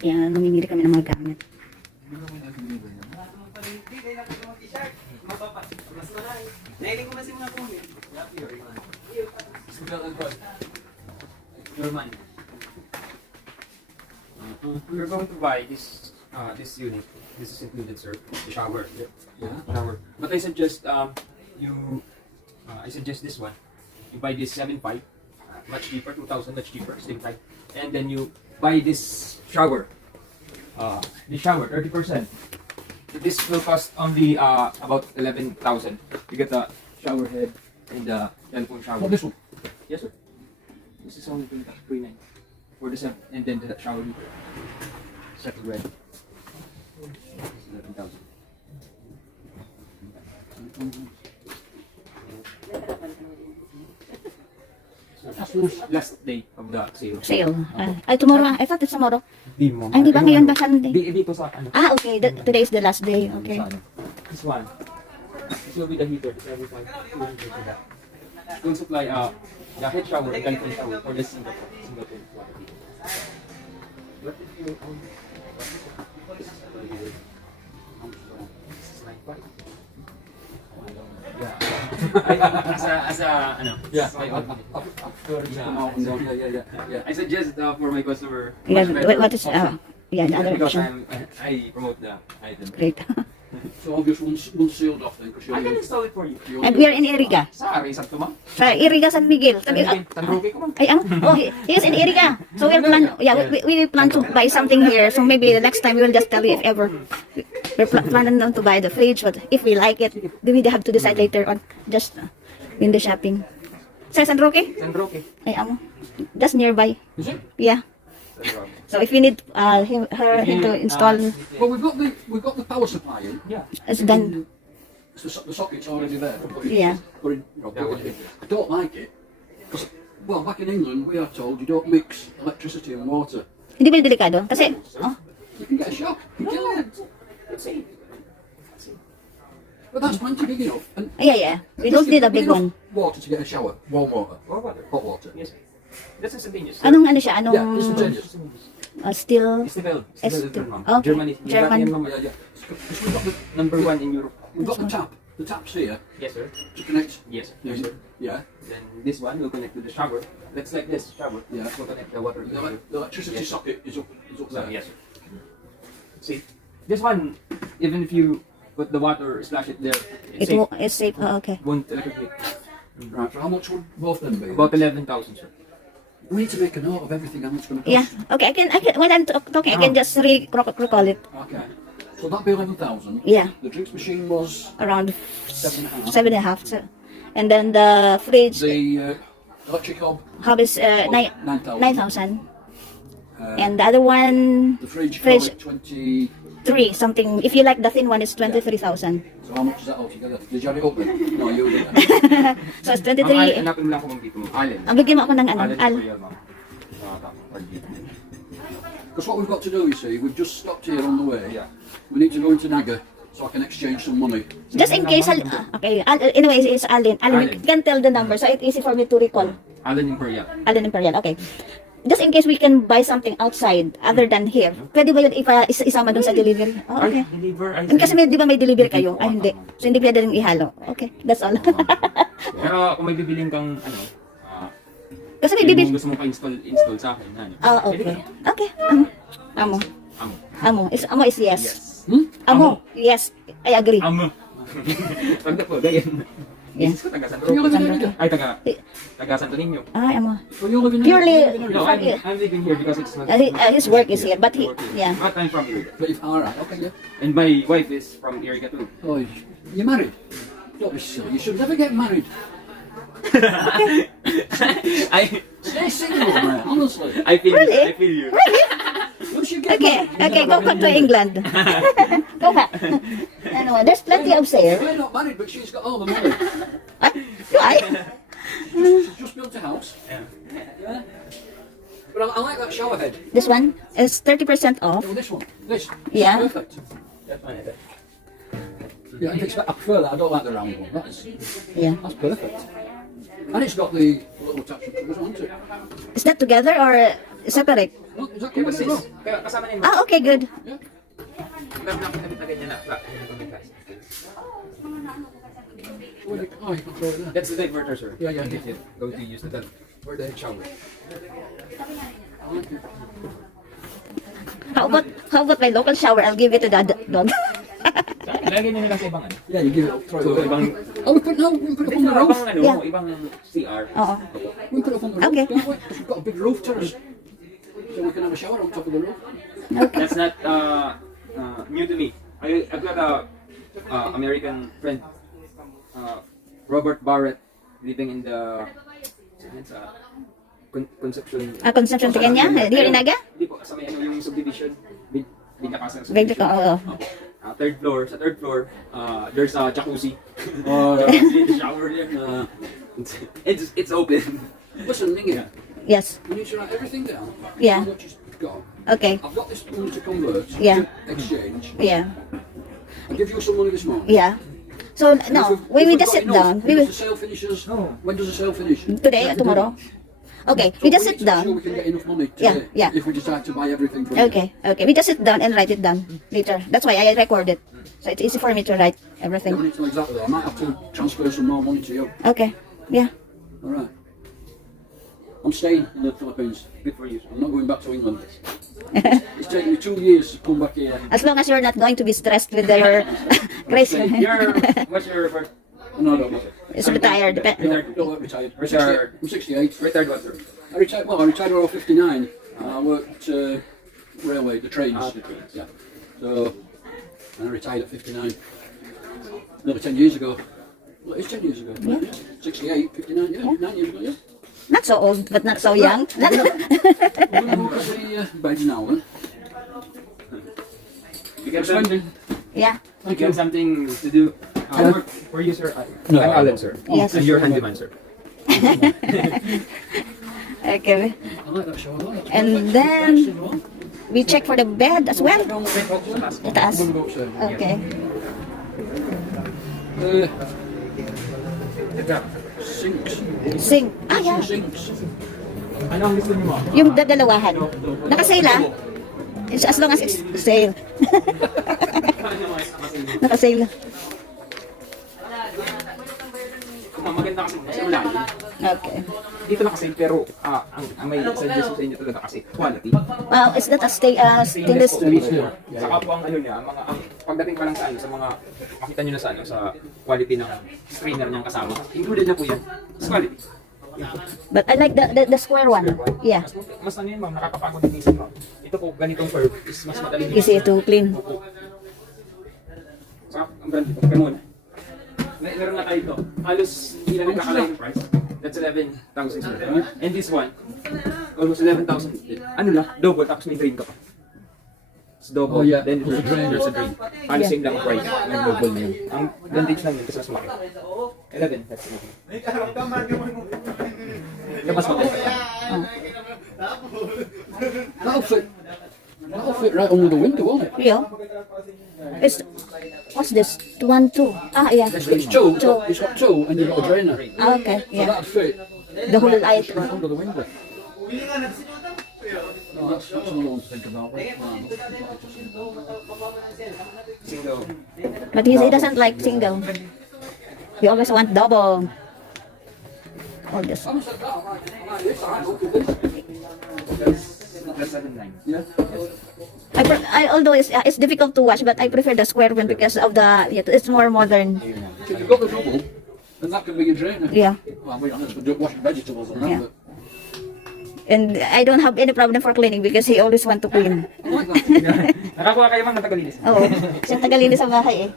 Kaya namimili kami ng mga gamit. Nailing ko kasi mga kunin. Your money. We're going to buy this unit. This is included, sir. The shower. Yeah, shower. But I suggest I suggest this one. You buy this 7.5, much cheaper, 2,000, much cheaper, same time. And then you buy this shower. This shower, 30%. This will cost only about 11,000. You get the shower head and the telephone shower. Oh, this one? Yes, sir. This is only 29 for the set, and then the shower heater. Settle red. 11,000. Last day of the sale. Sale. Tomorrow. I thought it's tomorrow. Di mo. Ay, di ba ngayon ba Sunday? Dito sa ano. Okay. Today is the last day. Okay. Sa ano. This one. This will be the heater. Every time. It will supply the head shower and telephone shower for the single phone. What if you as a ano, Yeah. I suggest for my customer. Yeah, much better what is option. yeah, the other Because option. I promote the item. Great. So obviously one sealed off then, because I can install it for you. And we are in Iriga. Sa Iriga to, ma'am. Sa Iriga, San Miguel. Sabi, Tanruki ko, ma'am. ay, oh, he is in Iriga. So we plan to buy something here. So maybe the next time we will just tell you if ever we're planning to buy the fridge. But if we like it, then we have to decide later on. Just in the shopping. Sa San Roque? Tanruki. Ay, just nearby. Is it? Yeah. So if you need him to install, Well, we've got the power supply in. Yeah. it's done. So the socket's already there. Yeah. Put it in. I don't like it because, well, back in England we are told you don't mix electricity and water. Hindi ba delikado? Kasi, You can get a shock. You kill it. Let's see. But that's plenty big enough. And yeah. We don't need a big one. Water to get a shower. Warm water. Or water. Hot water. Yes. That's instantaneous. Anong ano siya? Yeah, Anong instantaneous. steel? It's developed. It's It's developed, ma'am. okay. Germany. German. Yeah. Because we've got the Number one in Europe. we've got the tap. The tap's here Yes, sir. to connect. Yes. Yeah. Yes, sir. Yeah. Then this one will connect to the shower. That's like this shower. Yeah. This will connect the water to The electricity Yes. socket is up So, there. yes, sir. See, this one, even if you put the water, splash it there, it's safe. It's safe. Oh, okay. Won't electrocute. Right. So how much would both them be? About 11,000, sir. We need to make a note of everything. How much it's going to cost. Yeah. Okay. I can. When I'm talking, I can just recall it. Okay. So that'd be 11,000. Yeah. The drinks machine was Around 7.5. 7.5. So, and then the fridge The electric hob hub is 9,000. 9,000. And the other one, The fridge, Fridge. 20. 3 something. If you like the thin one, it's 23,000. So how much is that altogether? Did you have it up then? No, you didn't. So it's Ang 23. hanapin mo lang kung dito mo. Allen. Ang bigyan mo ako ng ano, Allen Imperial, ma'am. Because what we've got to do, you see, we've just stopped here on the way. Yeah. We need to go into Naga so I can exchange some money. Just in case, okay. Anyway, it's Allen. Allen. You can tell the number, so it's easy for me to recall. Allen Imperial. Allen Imperial. Okay. Just in case we can buy something outside other than here. Pwede ba yun if isama dun sa delivery? Oh, okay. Deliver. Kasi di ba may delivery kayo? Ay, hindi. So, hindi pwede rin ihalo. Okay, that's all. Pero kung may bibiling kang ano, Kasi may yung bibili. gusto mo pa-install sa akin, ano? Okay. Okay. Amo. Amo. Amo is yes. Yes. Amo. Yes. I agree. Amo. Pag na po, ganyan. Yeah. Yes, ko taga Santo You live in Roque. Iriga? Ay, taga Santo Niño. Ay, amo. So you live in Purely, No, I'm living here because it's not... his work is here, but yeah. But I'm from Iriga. But if, all right, okay, yeah. And my wife is from Iriga too. Oh, you're married? Don't be silly. You should never get married. I Stay single, man. Honestly. feel Really? you. I feel you. Once you get Okay, married, okay, go back to England. Go back. Anyway, there's plenty of sale. we're not married, but she's got all the money. Why? She's just built a house. Yeah. Yeah. But I like that shower head. This one is 30% off. Oh, this one. This. Yeah. It's perfect. Yeah, I prefer that. I don't like the round one. Yeah. That's perfect. And it's got the little attachment to it, hasn't it? Is that together or separate? Look, is that Okay, coming but as well? sis, kasama niya yung Ah, okay, good. Yeah. nakita niya na flat. Yun ang guys. Oh, you can throw it there. That's the diverter, sir. Yeah, yeah. If you go to use the for the shower. How about my local shower? I'll give it to the dog. Lagyan niyo nila sa ibang ano. Yeah, you give it up, throw it So, away. ibang Oh, we put it up on the roof. ibang ano, Yeah. ibang CR. Oo. We put it up on the roof, Okay. can't we? 'Cause we've got a big roof terrace. So we can have a shower on top of the roof. That's not new to me. I've got a American friend, Robert Barrett, living in the Conception. Consumption sa kanya? Here in Naga? Hindi po, sa may ano yung subdivision. Bigla Bigla ka, oo. Third floor, sa third floor, there's a jacuzzi. Oh, The shower there. It's open. listen, Ningy, Yes. you need to write everything down. Yeah. How much you've got. Okay. I've got this money to convert. Yeah. To exchange. Yeah. I'll give you some money this morning. Yeah. So, no, we will just sit down. When does the sale finishes? When does the sale finish? Today or tomorrow? Okay, we just sit Sure down. we can get enough money Yeah, today yeah. if we decide to buy everything from you. Okay, okay. We just sit down and write it down later. That's why I record it. So it's easy for me to write Yeah, we everything. need to know exactly that. I might have to transfer some more money to you. Okay, yeah. All right. I'm staying in the Philippines. Good for you. I'm not going back to England. It's taken me 2 years to come back here. As long as you're not going to be stressed with your crazy. What's your birth? No, I don't. It's retired. Don't work retired. Retired. I'm 68. Retired what, sir? I retired when I was 59. I worked railway, the trains. The trains. Yeah. So, and I retired at 59. Another 10 years ago. Well, it's 10 years ago. Yeah. 68, 59, yeah, 9 years ago, yeah. Not so old, but not so young. We're going to look at the beds now, then. You get something. Yeah. You get something to do. Work for you, sir. No, I'm Alan, sir. Yes. And you're handyman, sir. Okay. I like that show a lot. And then we check for the bed as well. Down the bed, Itaas. I'm going to go upstairs. Okay. Sinks. Sing. Ah, yeah. Sinks. Ano ang gusto niyo mo? Yung dadalawahan. Nakasale ah. It's as long as it's sale. Nakasale. Maganda kasi malalim. Okay. Dito na kasi pero ang may suggest ko sa inyo talaga kasi quality. Wow, is that a stainless steel? Saka po ang ano niya, ang pagdating pa lang sa ano sa mga makita niyo na sa ano sa quality ng strainer niyang kasama. Included na po yan. Sa quality. But I like the square one. Yeah. Mas ano yun ma'am, nakakapagod din isip ma'am. Ito po, ganitong curve is mas madali. Easy to clean. Opo. Saka ang brand ito, ganun. Meron na tayo ito. Halos hindi na nagkakalay yung price. That's 11,000 sir. And this one, almost 11,000. Ano lang, double tapos may drain ka pa. It's double. Oh, yeah. Then there's a drain. Halos Yeah. same lang ang price. Ang double niya. Ang bandage lang yun kasi mas malaki. 11, that's enough. Yung mas malaki. That'll fit right under the window, won't it? Yeah. It's, what's this? 1, 2. Ah, yeah. It's two. It's got two, and you've got a drainer. Ah, okay. So Yeah. that'd fit The whole item. right under the window. No, that's another one to think about. Single. But he doesn't like single. He always want double. Or this. I said that. I like this. I look at this. That's 7.9. Yeah. Although it's difficult to wash, but I prefer the square one because of it's more modern. So you've got the double, and that can be your drainer. Yeah. Well, we don't have to wash vegetables and that, Yeah. but And I don't have any problem for cleaning because he always want to clean. I like that. Nakakuha kayo ma'am ng tagalinis. Oo. Siya tagalinis sa bahay eh.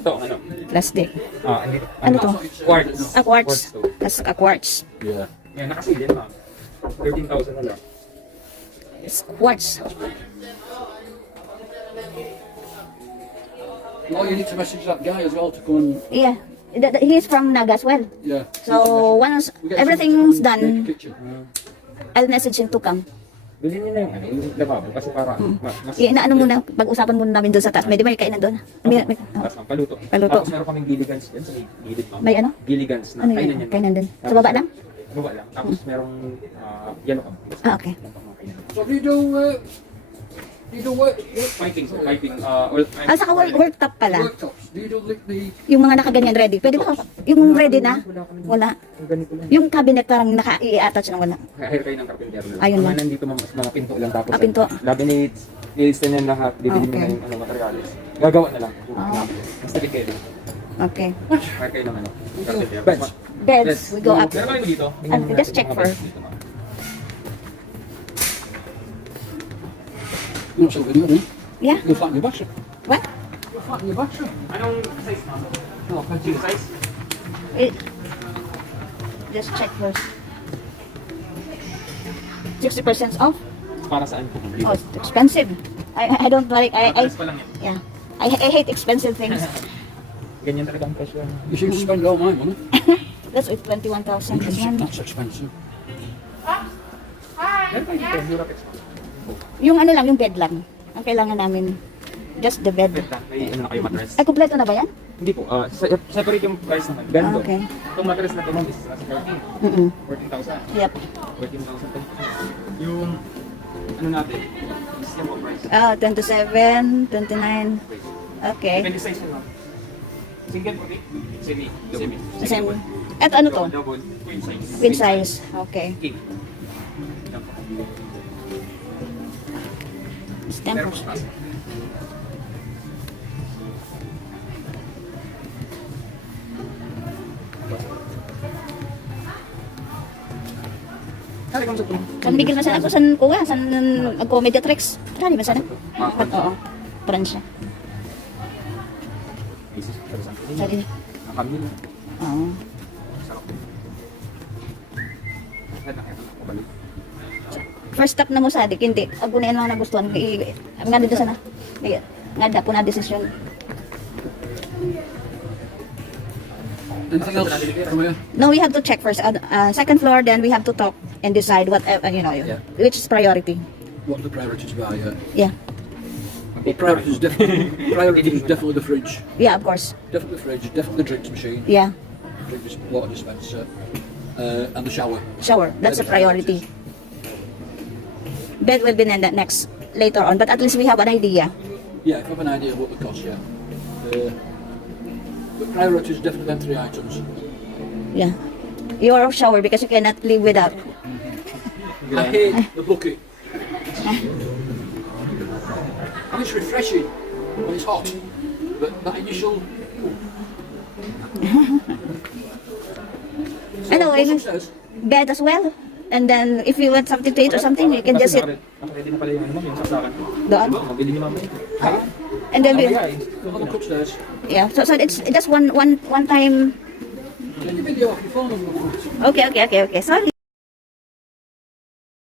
Ito, ano? Plastic. Andito. Ano to? Quartz. A quartz. to. That's a quartz. Yeah. Yan, nakasilin ma'am. 13,000 na lang. It's quartz. Well, you need to message that guy as well to come and Yeah. He's from Naga as well. yeah. So once We get everything's someone to come and done, make a kitchen. I'll message him to come. Bilhin niyo na yung, yung lavabo kasi para mas... Inaano muna, pag-usapan muna namin doon sa taas. May kainan doon. Tapos ang paluto. Paluto. Tapos meron kaming giligans dyan sa gilid, ma'am. May ano? Giligans na Ano kainan yun? yan. Kainan din. Sa baba lang? Baba lang. Tapos merong yellow kami. Ah, okay. So do you do Piping, sir. Piping. Saka worktop pala. worktops? Do you do the Yung mga nakaganyan ready. Pwede ba? Yung ready na? Wala. Yung ganito lang. Yung cabinet parang naka-i-attach na wala. Hire kayo ng carpenter lang. Ayun lang. Mga nandito mga pinto lang tapos. Pinto. Laminates, nails na yan lahat. Bibili Okay. na yung materials. Gagawa na lang. Basta di kayo. Okay. Hire kayo ng carpenter. beds? Beds. We go up. Meron kayo dito? Just check first. Dito, ma'am. You're not so good, are you? Yeah. You'll flatten your bathroom. What? You'll flatten your bathroom. Anong size, ma'am? No, Yung size? Wait. Just check first. 60% off? Para saan po? Oh, it's expensive. I don't like, Price pa lang yan. yeah. I hate expensive things. Ganyan talaga ang presyo. You seem to spend all my money. That's with 21,000. This one. That's expensive. Meron kayo dito, Europex, ma'am. Yung ano lang, yung bed lang. Ang kailangan namin, just the bed. May ano na kayo mattress? Ay, kumpleto na ba yan? Hindi po, separate yung price naman. Ganito. Ah, okay. Itong mattress na ito ma'am is nasa 14. Mm-mm. 14,000. Yep. 14,000. Yung ano natin, is yung price. 27, 29. Okay. Depende size yun ma'am. Single po, semi. Semi. Same. At ano to? Double. Queen size. Queen size. Okay. King. Yan po. Stamp. Pero mas taas. Kali kung sa ito. San Miguel man sana ako, san kuha, san mag-comedy tricks. Kali man sana? Oo. Pransya. Isis, pero sa akin. Sorry. Nakamil. Oo. Sarap. Head na head na balik. First step na mo sa adik, hindi. Ako na yan mga nagustuhan. Nga dito sana. Nga da po na desisyon. Anything else from here? No, we have to check first. Second floor, then we have to talk and decide what, Yeah. which is priority. What the priorities are, yeah. Yeah. Well, priorities is definitely the fridge. Yeah, of course. Definitely the fridge, definitely the drinks machine, Yeah. water dispenser, and the shower. Shower. That's a priority. Bed will be next later on, but at least we have an idea. Yeah, if I have an idea of what the cost, yeah. But priority is definitely them 3 items. Yeah. Your shower because you cannot live without. I hate the bucket. And it's refreshing when it's hot, but that initial... Ano, what's even upstairs? bed as well. And then if you want something to eat or something, you can just sit Nakaready na pala yung ano, yung saksakan. doon. Mabili ni mama. And then we, We'll have a look upstairs. yeah. So it's just one time. Take a video off your phone and look. Okay. Sorry.